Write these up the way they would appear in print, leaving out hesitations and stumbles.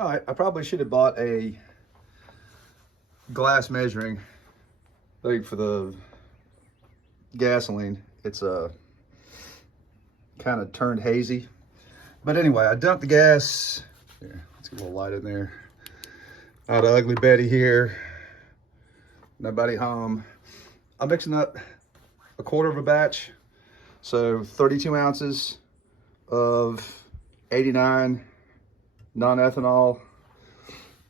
All right, I probably should have bought a glass measuring thing for the gasoline. It's kind of turned hazy. But anyway, I dumped the gas. Here, let's get a little light in there. Out of Ugly Betty here. Nobody home. I'm mixing up a quarter of a batch. So 32 ounces of 89 non-ethanol,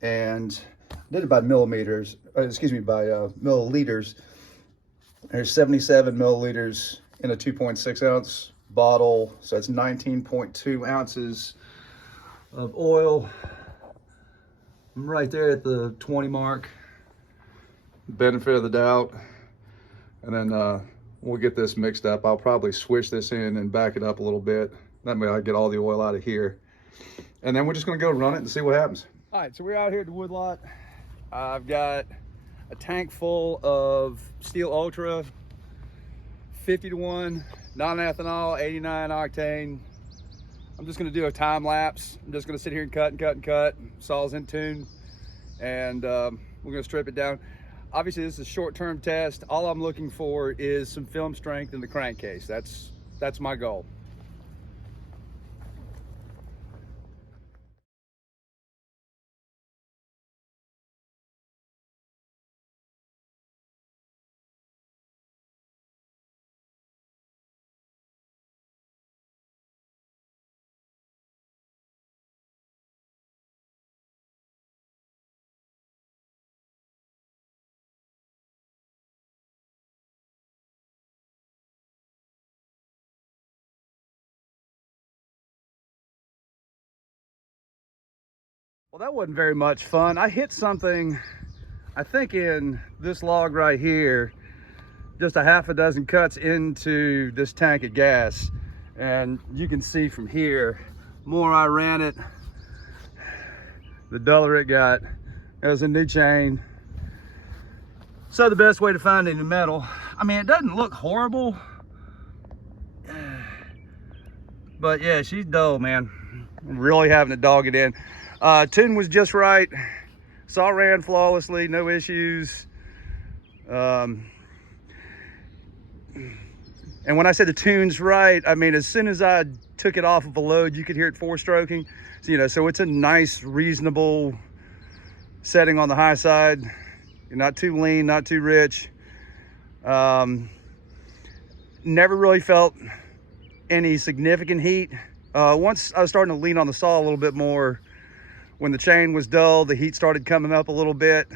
and I did it by milliliters. There's 77 milliliters in a 2.6 ounce bottle, so it's 19.2 ounces of oil. I'm right there at the 20 mark. Benefit of the doubt, and then we'll get this mixed up. I'll probably switch this in and back it up a little bit. That way I get all the oil out of here. And then we're just gonna go run it and see what happens. All right, so we're out here at the woodlot. I've got a tank full of Stihl Ultra, 50-to-1, non-ethanol, 89 octane. I'm just gonna do a time lapse. I'm just gonna sit here and cut and cut and cut. Saw's in tune, and we're gonna strip it down. Obviously, this is a short-term test. All I'm looking for is some film strength in the crankcase. That's my goal. Well, that wasn't very much fun. I hit something, I think in this log right here, just a half a dozen cuts into this tank of gas. And you can see from here, the more I ran it, the duller it got. It was a new chain. So the best way to find any metal, I mean, it doesn't look horrible, but yeah, she's dull, man. I'm really having to dog it in. Tune was just right. Saw ran flawlessly, no issues. And when I said the tune's right, I mean, as soon as I took it off of a load, you could hear it four-stroking. So, so it's a nice, reasonable setting on the high side. You're not too lean, not too rich. Never really felt any significant heat. Once I was starting to lean on the saw a little bit more, when the chain was dull, the heat started coming up a little bit.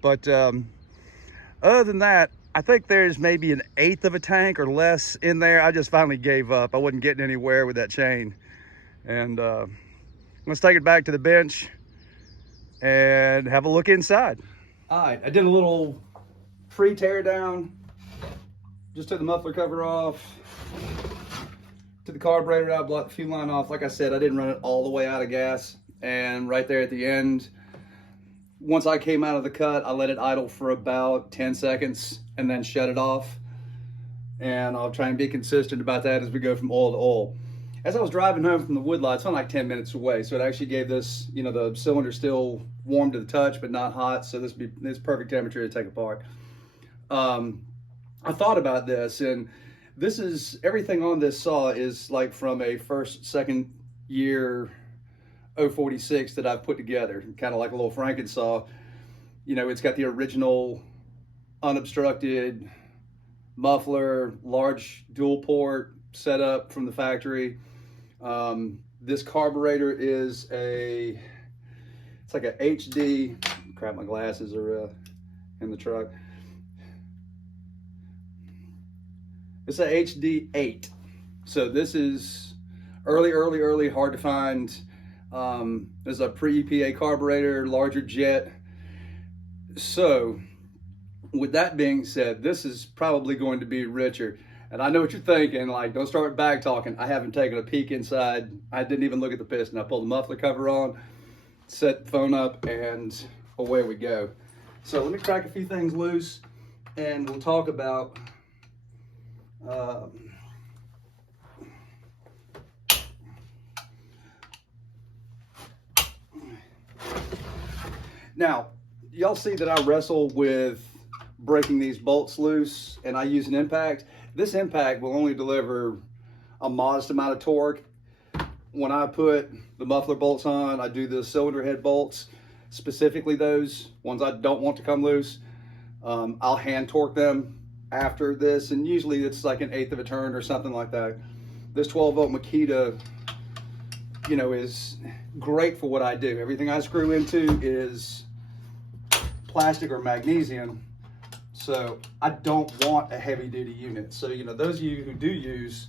But other than that, I think there's maybe an eighth of a tank or less in there. I just finally gave up. I wasn't getting anywhere with that chain. And let's take it back to the bench and have a look inside. All right, I did a little pre-tear down. Just took the muffler cover off. Took the carburetor out, blocked the fuel line off. Like I said, I didn't run it all the way out of gas. And right there at the end, once I came out of the cut, I let it idle for about 10 seconds and then shut it off. And I'll try and be consistent about that as we go from oil to oil. As I was driving home from the woodlot, it's only like 10 minutes away. So it actually gave this, the cylinder still warm to the touch, but not hot. So this perfect temperature to take apart. I thought about this, and this is, everything on this saw is like from a second year 046 that I've put together, kind of like a little Franken saw. It's got the original unobstructed muffler, large dual port setup from the factory. This carburetor is it's like a HD, crap, my glasses are in the truck. It's a HD 8. So this is early, hard to find. There's a pre-EPA carburetor, larger jet. So with that being said, this is probably going to be richer. And I know what you're thinking, like, don't start back talking. I haven't taken a peek inside. I didn't even look at the piston. I pulled the muffler cover on, set the phone up, and away we go. So let me crack a few things loose, and we'll talk about Now, y'all see that I wrestle with breaking these bolts loose and I use an impact. This impact will only deliver a modest amount of torque. When I put the muffler bolts on, I do the cylinder head bolts, specifically those ones I don't want to come loose. I'll hand torque them after this, and usually it's like 1/8 of a turn or something like that. This 12-volt Makita, you know, is great for what I do. Everything I screw into is plastic or magnesium, so I don't want a heavy duty unit. So, you know, those of you who do use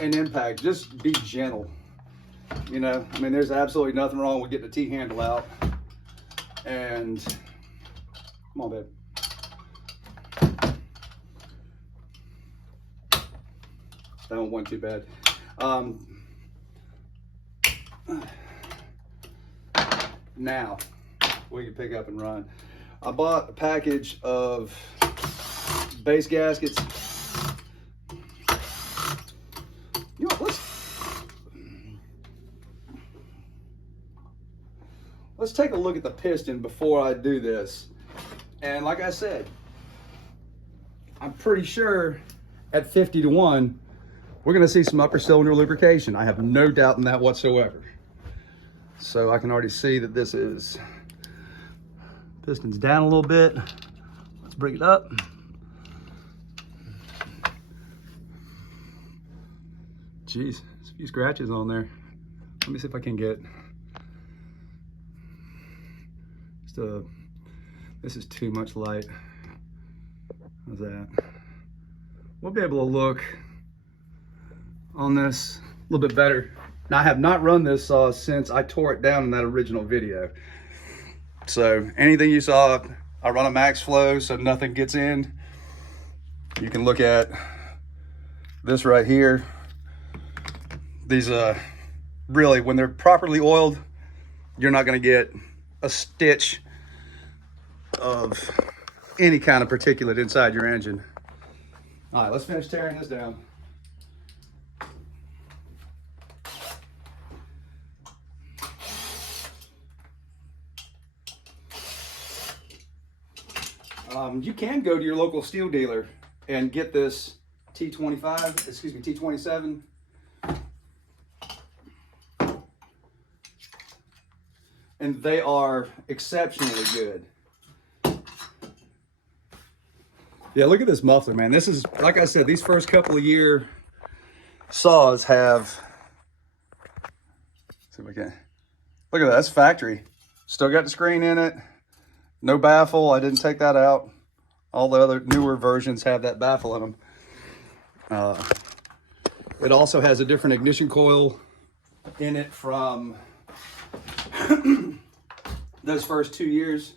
an impact, just be gentle. You know, I mean, there's absolutely nothing wrong with getting the T-handle out. And come on, babe. That one wasn't too bad. Now we can pick up and run. I bought a package of base gaskets. You know, let's take a look at the piston before I do this. And like I said, I'm pretty sure at 50 to 1, we're gonna see some upper cylinder lubrication. I have no doubt in that whatsoever. So I can already see that this is, piston's down a little bit. Let's bring it up. Jeez, there's a few scratches on there. Let me see if I can get, this is too much light. How's that? We'll be able to look on this a little bit better. Now, I have not run this saw since I tore it down in that original video. So anything you saw, I run a max flow so nothing gets in. You can look at this right here. These really, when they're properly oiled, you're not going to get a stitch of any kind of particulate inside your engine. All right, let's finish tearing this down. You can go to your local Stihl dealer and get this T27. And they are exceptionally good. Yeah, look at this muffler, man. This is, like I said, these first couple of year saws have, see if we can, look at that, that's factory. Still got the screen in it. No baffle, I didn't take that out. All the other newer versions have that baffle in them. It also has a different ignition coil in it from those first 2 years.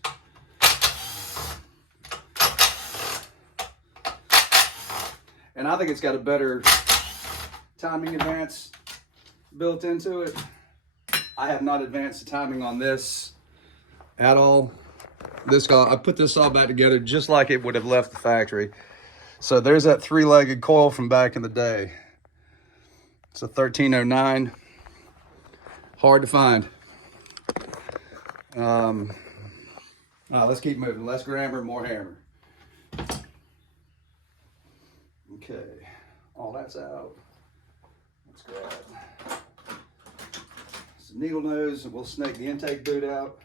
And I think it's got a better timing advance built into it. I have not advanced the timing on this at all. I put this all back together just like it would have left the factory. So there's that 3-legged coil from back in the day. It's a 1309. Hard to find. Let's keep moving. Less grammar, more hammer. Okay, all that's out. Let's grab some needle nose and we'll snake the intake boot out.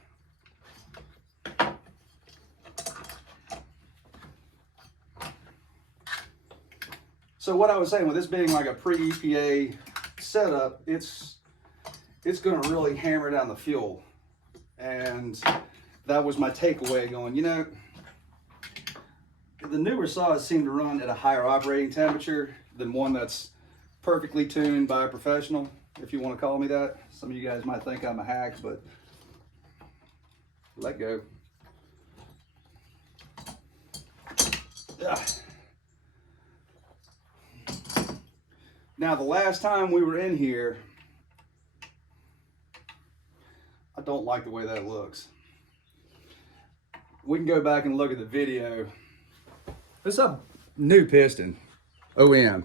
So what I was saying, with this being like a pre-EPA setup, it's going to really hammer down the fuel. And that was my takeaway, going, you know, the newer saws seem to run at a higher operating temperature than one that's perfectly tuned by a professional, if you want to call me that. Some of you guys might think I'm a hack, but let go. Ugh. Now, the last time we were in here, I don't like the way that looks. We can go back and look at the video. This is a new piston, OEM.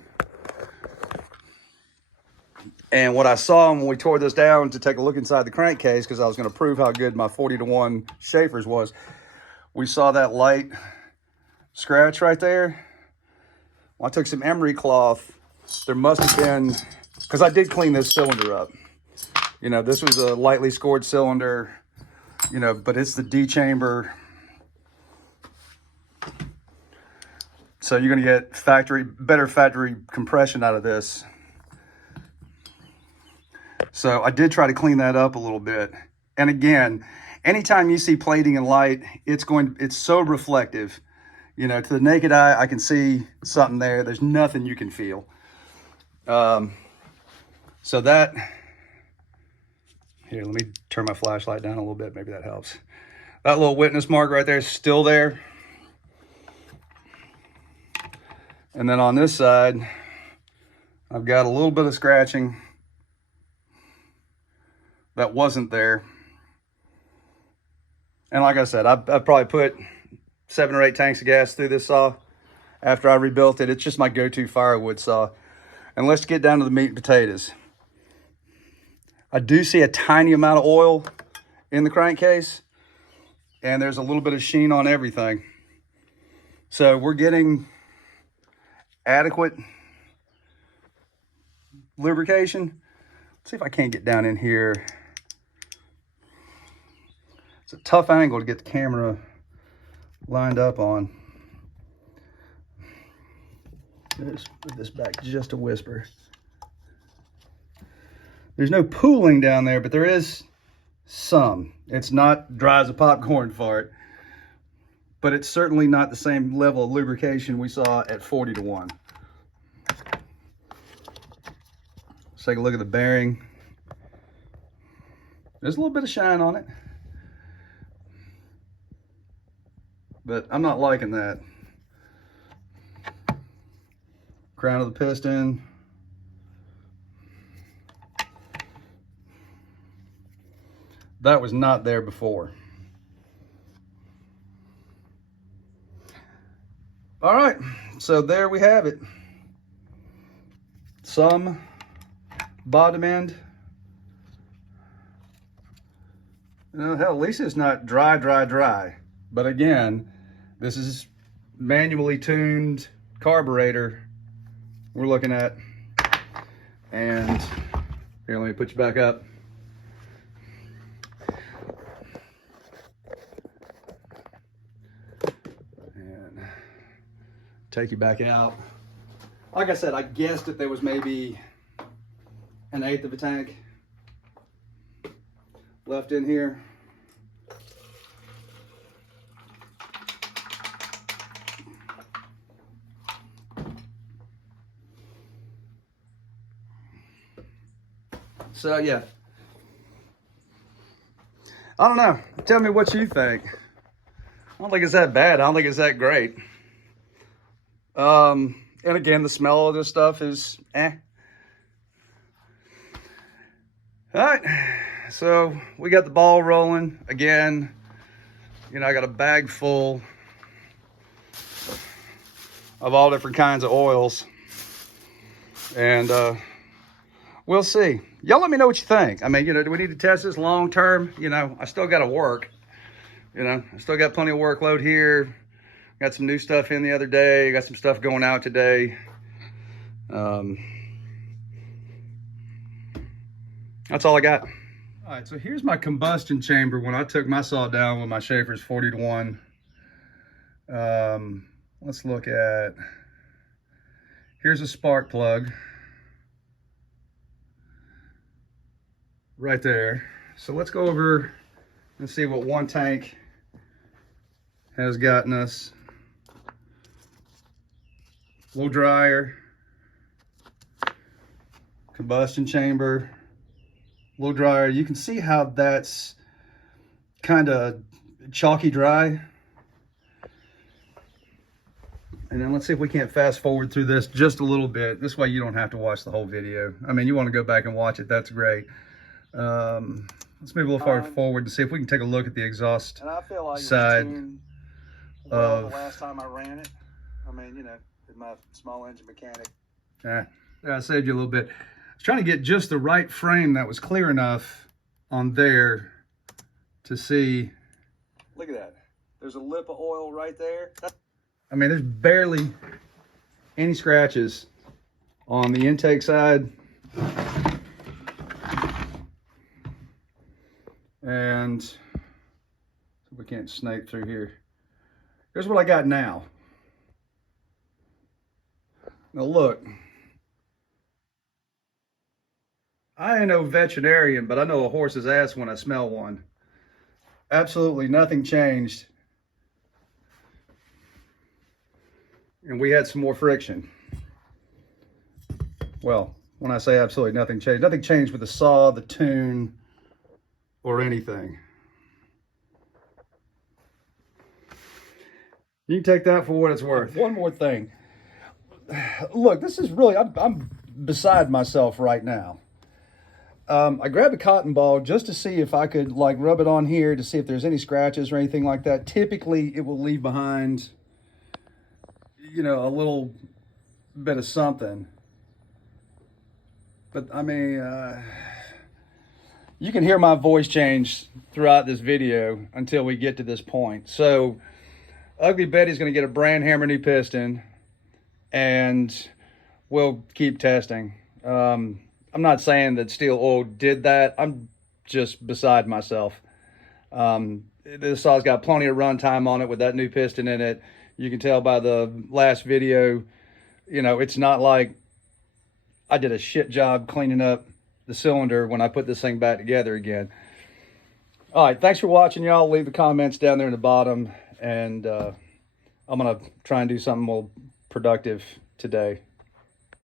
And what I saw when we tore this down to take a look inside the crankcase, because I was going to prove how good my 40-to-1 Schaefer's was, we saw that light scratch right there. Well, I took some emery cloth. There must have been, because I did clean this cylinder up. You know, this was a lightly scored cylinder, you know, but it's the D chamber. So you're going to get better factory compression out of this. So I did try to clean that up a little bit. And again, anytime you see plating in light, it's so reflective. You know, to the naked eye, I can see something there. There's nothing you can feel. So that, here, let me turn my flashlight down a little bit. Maybe that helps. That little witness mark right there is still there. And then on this side, I've got a little bit of scratching that wasn't there. And like I said, I've probably put 7 or 8 tanks of gas through this saw after I rebuilt it. It's just my go-to firewood saw. And let's get down to the meat and potatoes. I do see a tiny amount of oil in the crankcase, and there's a little bit of sheen on everything. So we're getting adequate lubrication. Let's see if I can't get down in here. It's a tough angle to get the camera lined up on. Let's move this back just a whisper. There's no pooling down there, but there is some. It's not dry as a popcorn fart, but it's certainly not the same level of lubrication we saw at 40-to-1. Let's take a look at the bearing. There's a little bit of shine on it, but I'm not liking that. Crown of the piston. That was not there before. All right, so there we have it. Some bottom end. You know, hell, at least it's not dry. But again, this is manually tuned carburetor we're looking at. And here, let me put you back up. And take you back out. Like I said, I guessed that there was maybe 1/8 of a tank left in here. So yeah, I don't know. Tell me what you think. I don't think it's that bad. I don't think it's that great. And again, the smell of this stuff is eh. All right, so we got the ball rolling again. You know, I got a bag full of all different kinds of oils, and we'll see. Y'all let me know what you think. I mean, you know, do we need to test this long term? You know, I still got to work. You know, I still got plenty of workload here. Got some new stuff in the other day. Got some stuff going out today. That's all I got. All right, so here's my combustion chamber when I took my saw down with my Schaefer's 40-to-1. Let's look at, here's a spark plug. Right there. So let's go over and see what one tank has gotten us. Blow dryer, combustion chamber, blow dryer. You can see how that's kind of chalky dry. And then let's see if we can't fast forward through this just a little bit. This way you don't have to watch the whole video. I mean, you want to go back and watch it, that's great. Let's move a little farther forward and see if we can take a look at the exhaust side of the last time I ran it. I mean, you know, with my small engine mechanic. Yeah, I saved you a little bit. trying to get just the right frame that was clear enough on there to see. Look at that. There's a lip of oil right there. I mean, there's barely any scratches on the intake side. And we can't snake through here. Here's what I got now. Now look, I ain't no veterinarian, but I know a horse's ass when I smell one. Absolutely nothing changed. And we had some more friction. Well, when I say absolutely nothing changed with the saw, the tune, or anything. You can take that for what it's worth. One more thing. Look, this is really, I'm beside myself right now. I grabbed a cotton ball just to see if I could like rub it on here to see if there's any scratches or anything like that. Typically, it will leave behind, you know, a little bit of something. But I mean, you can hear my voice change throughout this video until we get to this point. So Ugly Betty's going to get a brand hammer new piston, and we'll keep testing. I'm not saying that Stihl Oil did that. I'm just beside myself. This saw's got plenty of run time on it with that new piston in it. You can tell by the last video, you know, it's not like I did a shit job cleaning up the cylinder when I put this thing back together again. All right, thanks for watching, y'all. Leave the comments down there in the bottom, and I'm gonna try and do something more productive today.